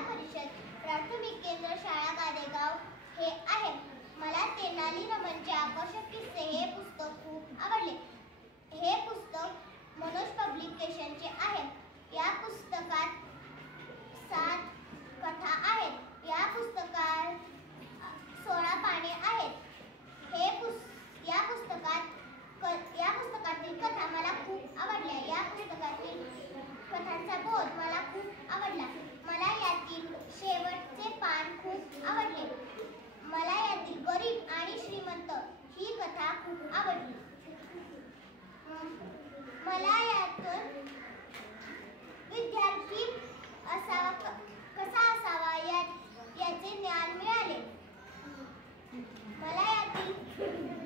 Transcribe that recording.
जिल्हा परिषद प्राथमिक केंद्र शाळा गादेगाव हे आहे. मला तेनाली रामनचे आकर्षक किस्से हे पुस्तक खूप आवडले. हे पुस्तक मनोज पब्लिकेशनचे आहे. या पुस्तकात 7 कथा आहेत. या पुस्तकात 16 पाने आहेत. या पुस्तकातील कथा मला खूप आवडल्या. या पुस्तकातील कथांचा बोध मला खूप आवडला. मला यातील शेवटचे पान खूप आवडले. मला यातील गरीब आणि श्रीमंत ही कथा खूप आवडली. मला यातून विद्यार्थी कसा असावा याचे ज्ञान मिळाले. मला यातील